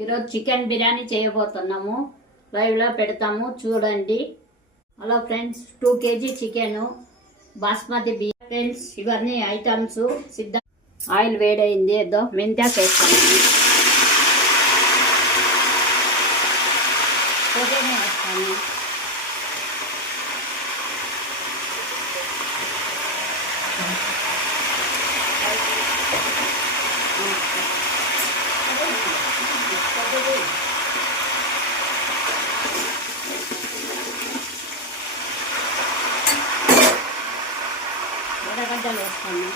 ఈరోజు చికెన్ బిర్యానీ చేయబోతున్నాము. లైవ్లో పెడతాము చూడండి. Hello friends, 2 kg chicken, basmati బియ్యం ఫ్రెండ్స్, ఇవన్నీ ఐటమ్స్ సిద్ధం. ఆయిల్ వేడైంది, ఏదో మెంతాకు వేస్తాను, పొగనే వేస్తాను. ఎర్రగడ్డలు వేస్తాను.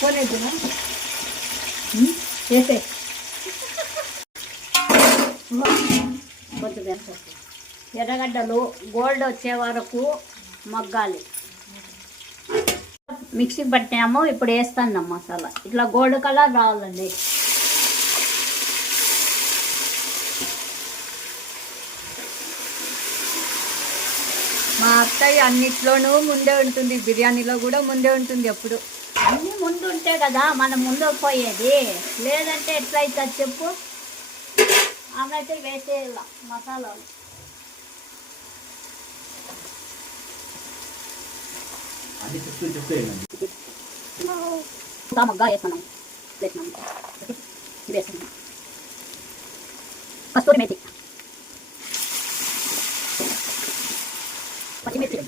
పోలేదునా వేసే కొద్దిగా ఎర్రగడ్డలు గోల్డ్ వచ్చే వరకు మగ్గాలి. మిక్సీకి పట్టాము, ఇప్పుడు వేస్తాను మసాలా. ఇట్లా గోల్డ్ కలర్ రావాలండి. మా అత్తయ్య అన్నిట్లోనూ ముందే ఉంటుంది, బిర్యానీలో కూడా ముందే ఉంటుంది. ఎప్పుడు అన్నీ ముందు ఉంటే కదా మనం ముందుకు పోయేది, లేదంటే ఎట్లా అవుతుంది చెప్పు. ఆమె అయితే వేసేయాల మసాలాలు. మగ్గా వేస్తున్నాం, వేస్తున్నాం కస్తూరి మేతి, పచ్చిమిర్చి,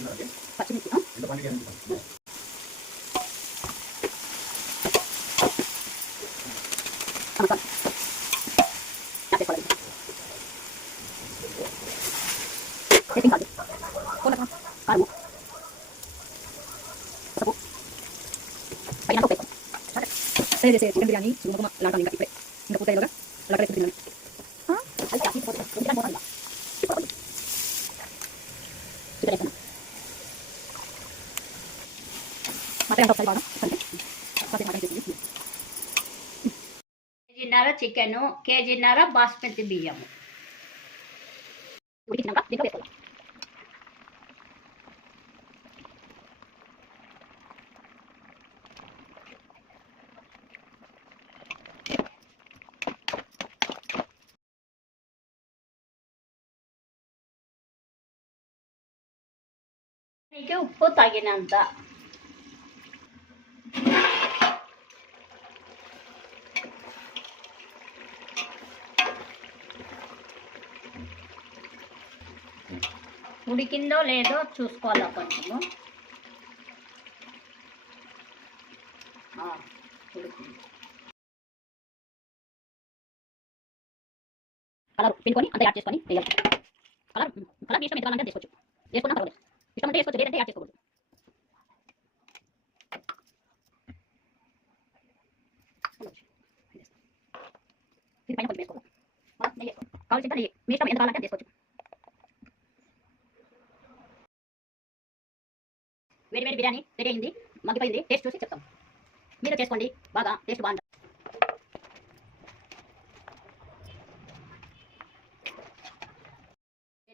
చికెన్ బిర్యానీ లాంటి ఇంకా ఇప్పుడే ఇంకా పూర్తయ్యేలాగా అలా తిన్నాను. కేజీన్నర చికెను, కేజీన్నర బాస్మతి బియ్యము ఉడికినాక దీంట్లో వేసుకోవాలి. నీకు ఉప్పు తగినంత, ఉడికిందో లేదో చూసుకోవాలి కొంచెము. ఉడికింది. కలర్ పిండుకొని అంతా యాడ్ చేసుకొని వేయాలి. కలర్ కలర్ ఇష్టం ఎంతకాలంటే తీసుకోవచ్చు, వేసుకున్నా పర్వాలేదు. ఇష్టం ఉంటే వేసుకోవచ్చు, లేదంటే యాడ్ చేసుకోకూడదు. ఇది పైన కొంచెం వేసుకోవాలి, నెయ్యి కావాల్సింటే నెయ్యి మీ ఇష్టం ఎంత కావాలంటే తీసుకోవచ్చు. వేడి వేడి బిర్యానీ రెడీ అయింది, మగ్గిపోయింది. టేస్ట్ చూసి చెప్తాం, మీరు చేసుకోండి, బాగా టేస్ట్ బాగుంటుంది.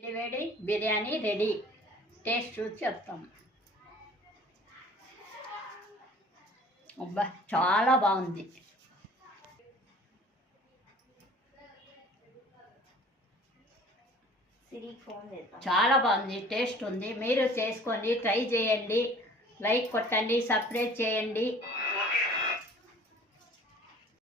వేడి వేడి బిర్యానీ రెడీ, టేస్ట్ చూసి చెప్తాం. అబ్బా చాలా బాగుంది. చాలా బాగుంది, టేస్ట్ ఉంది. మీరు చేసుకోండి, ట్రై చేయండి, లైక్ కొట్టండి, సబ్స్క్రైబ్ చేయండి.